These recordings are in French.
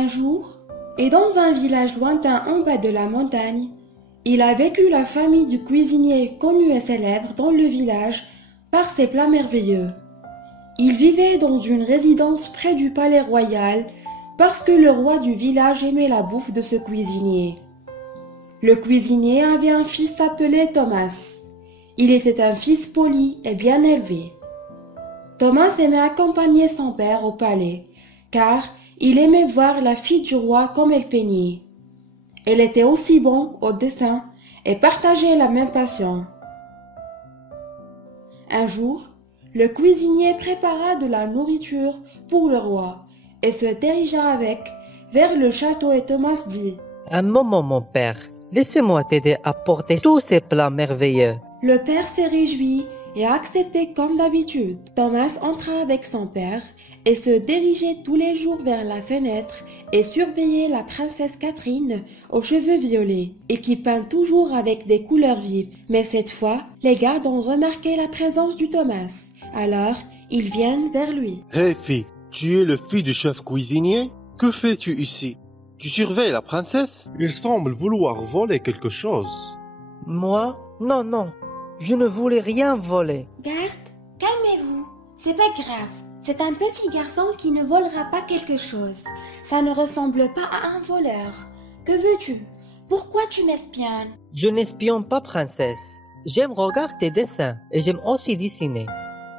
Un jour, et dans un village lointain en bas de la montagne, il a vécu la famille du cuisinier connu et célèbre dans le village par ses plats merveilleux. Il vivait dans une résidence près du palais royal parce que le roi du village aimait la bouffe de ce cuisinier. Le cuisinier avait un fils appelé Thomas. Il était un fils poli et bien élevé. Thomas aimait accompagner son père au palais, car il aimait voir la fille du roi comme elle peignait. Elle était aussi bonne au dessin et partageait la même passion. Un jour, le cuisinier prépara de la nourriture pour le roi et se dirigea avec vers le château et Thomas dit « Un moment, mon père, laissez-moi t'aider à porter tous ces plats merveilleux. » Le père s'est réjoui et a accepté comme d'habitude. Thomas entra avec son père et se dirigeait tous les jours vers la fenêtre et surveillait la princesse Catherine aux cheveux violets et qui peint toujours avec des couleurs vives. Mais cette fois, les gardes ont remarqué la présence du Thomas. Alors, ils viennent vers lui. Hé fille, tu es le fils du chef cuisinier? Que fais-tu ici? Tu surveilles la princesse? Il semble vouloir voler quelque chose. Moi? Non, non, je ne voulais rien voler. Garde, calmez-vous, c'est pas grave. C'est un petit garçon qui ne volera pas quelque chose. Ça ne ressemble pas à un voleur. Que veux-tu? Pourquoi tu m'espionnes? Je n'espionne pas, princesse. J'aime regarder tes dessins et j'aime aussi dessiner.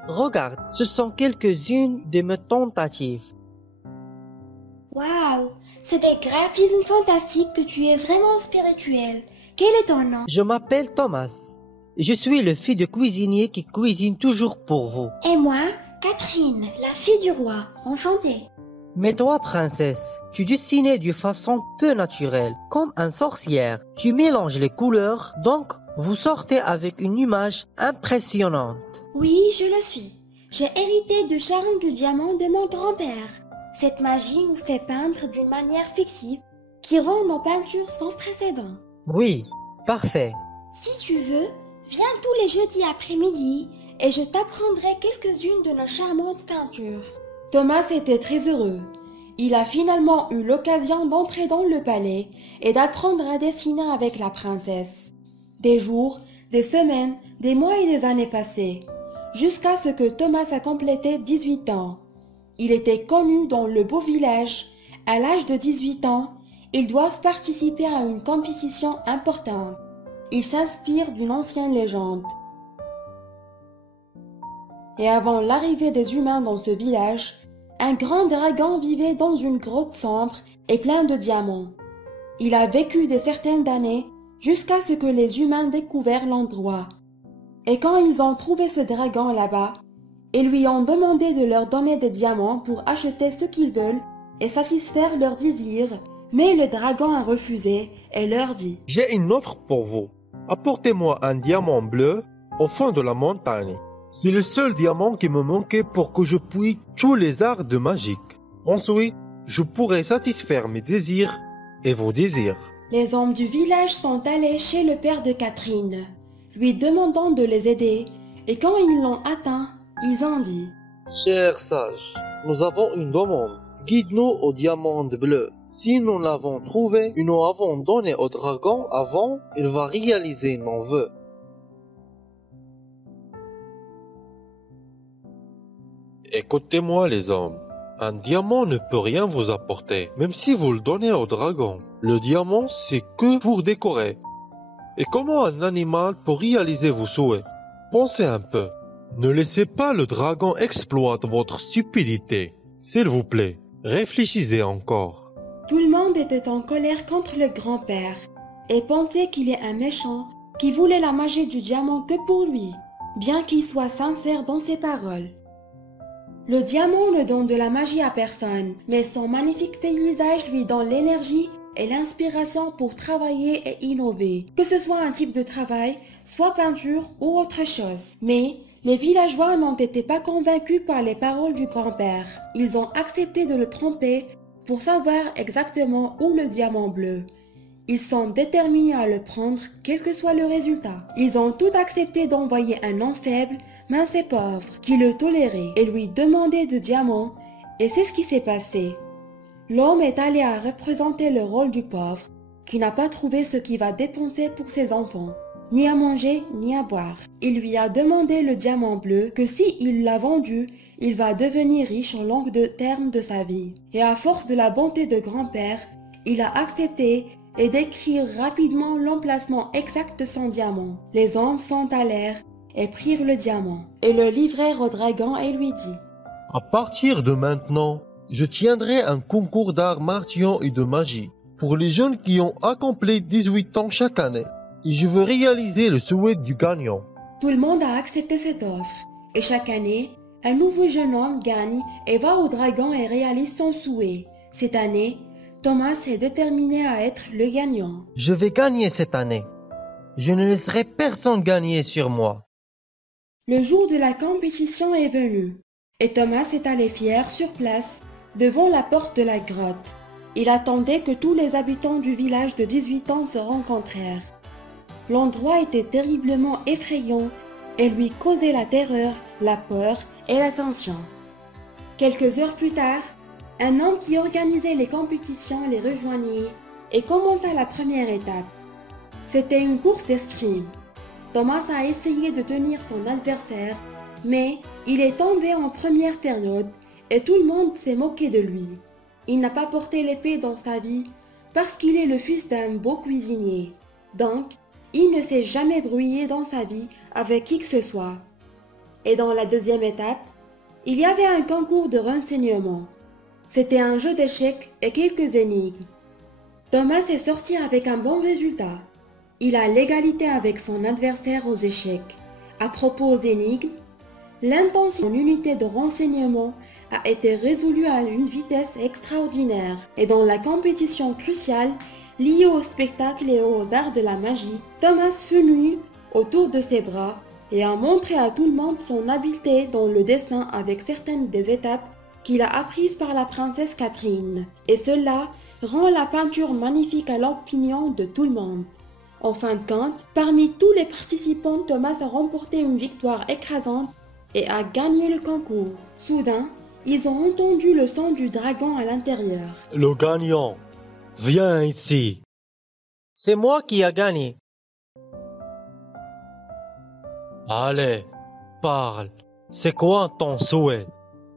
Regarde, ce sont quelques-unes de mes tentatives. Waouh, c'est des graphismes fantastiques que tu es vraiment spirituel. Quel est ton nom? Je m'appelle Thomas. Je suis le fils de cuisinier qui cuisine toujours pour vous. Et moi, Catherine, la fille du roi. Enchantée. Mais toi, princesse, tu dessinais d'une façon peu naturelle, comme une sorcière. Tu mélanges les couleurs, donc vous sortez avec une image impressionnante. Oui, je le suis. J'ai hérité du charme du diamant de mon grand-père. Cette magie nous fait peindre d'une manière fictive qui rend nos peintures sans précédent. Oui, parfait. Si tu veux, viens tous les jeudis après-midi et je t'apprendrai quelques-unes de nos charmantes peintures. Thomas était très heureux. Il a finalement eu l'occasion d'entrer dans le palais et d'apprendre à dessiner avec la princesse. Des jours, des semaines, des mois et des années passaient, jusqu'à ce que Thomas a complété 18 ans. Il était connu dans le beau village. À l'âge de 18 ans, ils doivent participer à une compétition importante. Ils s'inspirent d'une ancienne légende. Et avant l'arrivée des humains dans ce village, un grand dragon vivait dans une grotte sombre et plein de diamants. Il a vécu des certaines d'années jusqu'à ce que les humains découvrent l'endroit. Et quand ils ont trouvé ce dragon là-bas, ils lui ont demandé de leur donner des diamants pour acheter ce qu'ils veulent et satisfaire leurs désirs. Mais le dragon a refusé et leur dit « J'ai une offre pour vous. Apportez-moi un diamant bleu au fond de la montagne. C'est le seul diamant qui me manquait pour que je puisse tous les arts de magique. Ensuite, je pourrai satisfaire mes désirs et vos désirs. » Les hommes du village sont allés chez le père de Catherine, lui demandant de les aider, et quand ils l'ont atteint, ils ont dit « Cher sage, nous avons une demande. Guide-nous au diamant bleu. Si nous l'avons trouvé et nous avons donné au dragon avant, il va réaliser nos vœux. » Écoutez-moi les hommes, un diamant ne peut rien vous apporter, même si vous le donnez au dragon. Le diamant, c'est que pour décorer. Et comment un animal peut réaliser vos souhaits? Pensez un peu. Ne laissez pas le dragon exploiter votre stupidité. S'il vous plaît, réfléchissez encore. Tout le monde était en colère contre le grand-père et pensait qu'il est un méchant qui voulait la magie du diamant que pour lui, bien qu'il soit sincère dans ses paroles. Le diamant ne donne de la magie à personne, mais son magnifique paysage lui donne l'énergie et l'inspiration pour travailler et innover, que ce soit un type de travail, soit peinture ou autre chose. Mais les villageois n'ont été pas convaincus par les paroles du grand-père. Ils ont accepté de le tromper pour savoir exactement où le diamant bleu. Ils sont déterminés à le prendre, quel que soit le résultat. Ils ont tout accepté d'envoyer un homme faible, mince et pauvre, qui le tolérait et lui demandait de diamants, et c'est ce qui s'est passé. L'homme est allé à représenter le rôle du pauvre, qui n'a pas trouvé ce qu'il va dépenser pour ses enfants, ni à manger, ni à boire. Il lui a demandé le diamant bleu que si il l'a vendu, il va devenir riche en longue terme de sa vie. Et à force de la bonté de grand-père, il a accepté et décrit rapidement l'emplacement exact de son diamant. Les hommes s'en allèrent et prirent le diamant, et le livrèrent au dragon et lui dit: À partir de maintenant, je tiendrai un concours d'arts martiaux et de magie pour les jeunes qui ont accompli 18 ans chaque année. Et je veux réaliser le souhait du gagnant. Tout le monde a accepté cette offre, et chaque année, un nouveau jeune homme gagne et va au dragon et réalise son souhait. Cette année, Thomas est déterminé à être le gagnant. Je vais gagner cette année. Je ne laisserai personne gagner sur moi. Le jour de la compétition est venu, et Thomas est allé fier sur place, devant la porte de la grotte. Il attendait que tous les habitants du village de 18 ans se rencontrèrent. L'endroit était terriblement effrayant et lui causait la terreur, la peur et la tension. Quelques heures plus tard, un homme qui organisait les compétitions les rejoignit et commença la première étape. C'était une course d'escrime. Thomas a essayé de tenir son adversaire, mais il est tombé en première période et tout le monde s'est moqué de lui. Il n'a pas porté l'épée dans sa vie parce qu'il est le fils d'un beau cuisinier. Donc, il ne s'est jamais brouillé dans sa vie avec qui que ce soit. Et dans la deuxième étape, il y avait un concours de renseignements. C'était un jeu d'échecs et quelques énigmes. Thomas est sorti avec un bon résultat. Il a l'égalité avec son adversaire aux échecs. À propos aux énigmes, l'intention d'une unité de renseignement a été résolue à une vitesse extraordinaire. Et dans la compétition cruciale liée au spectacle et aux arts de la magie, Thomas fut nu autour de ses bras et a montré à tout le monde son habileté dans le dessin avec certaines des étapes qu'il a apprises par la princesse Catherine. Et cela rend la peinture magnifique à l'opinion de tout le monde. En fin de compte, parmi tous les participants, Thomas a remporté une victoire écrasante et a gagné le concours. Soudain, ils ont entendu le son du dragon à l'intérieur. Le gagnant, viens ici. C'est moi qui ai gagné. Allez, parle. C'est quoi ton souhait?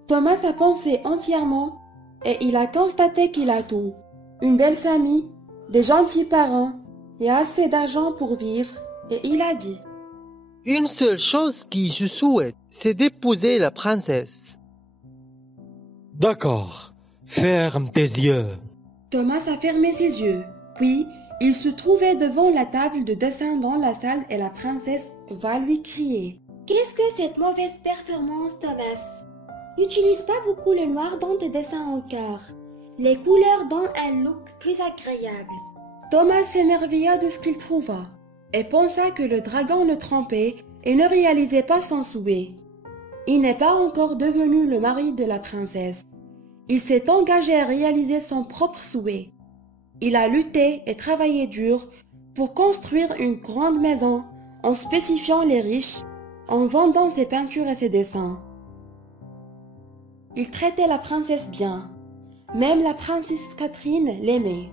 Thomas a pensé entièrement et il a constaté qu'il a tout. Une belle famille, des gentils parents et assez d'argent pour vivre, et il a dit: Une seule chose que je souhaite, c'est d'épouser la princesse. D'accord, ferme tes yeux. Thomas a fermé ses yeux. Puis, il se trouvait devant la table de dessin dans la salle et la princesse va lui crier: Qu'est-ce que cette mauvaise performance, Thomas? N'utilise pas beaucoup le noir dans tes dessins encore. Les couleurs donnent un look plus agréable. Thomas s'émerveilla de ce qu'il trouva et pensa que le dragon le trompait et ne réalisait pas son souhait. Il n'est pas encore devenu le mari de la princesse. Il s'est engagé à réaliser son propre souhait. Il a lutté et travaillé dur pour construire une grande maison en spécifiant les riches, en vendant ses peintures et ses dessins. Il traitait la princesse bien. Même la princesse Catherine l'aimait.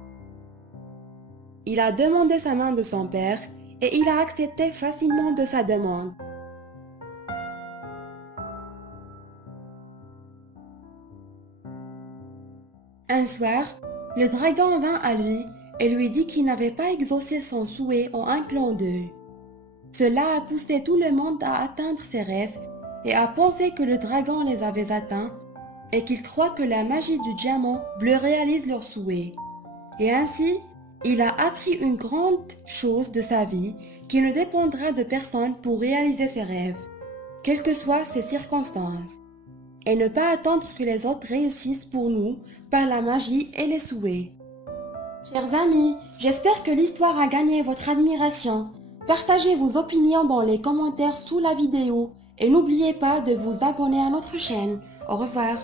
Il a demandé sa main de son père et il a accepté facilement de sa demande. Un soir, le dragon vint à lui et lui dit qu'il n'avait pas exaucé son souhait en un clin d'œil. Cela a poussé tout le monde à atteindre ses rêves et à penser que le dragon les avait atteints et qu'il croit que la magie du diamant bleu réalise leurs souhaits. Et ainsi, il a appris une grande chose de sa vie qui ne dépendra de personne pour réaliser ses rêves, quelles que soient ses circonstances, et ne pas attendre que les autres réussissent pour nous par la magie et les souhaits. Chers amis, j'espère que l'histoire a gagné votre admiration. Partagez vos opinions dans les commentaires sous la vidéo et n'oubliez pas de vous abonner à notre chaîne. Au revoir.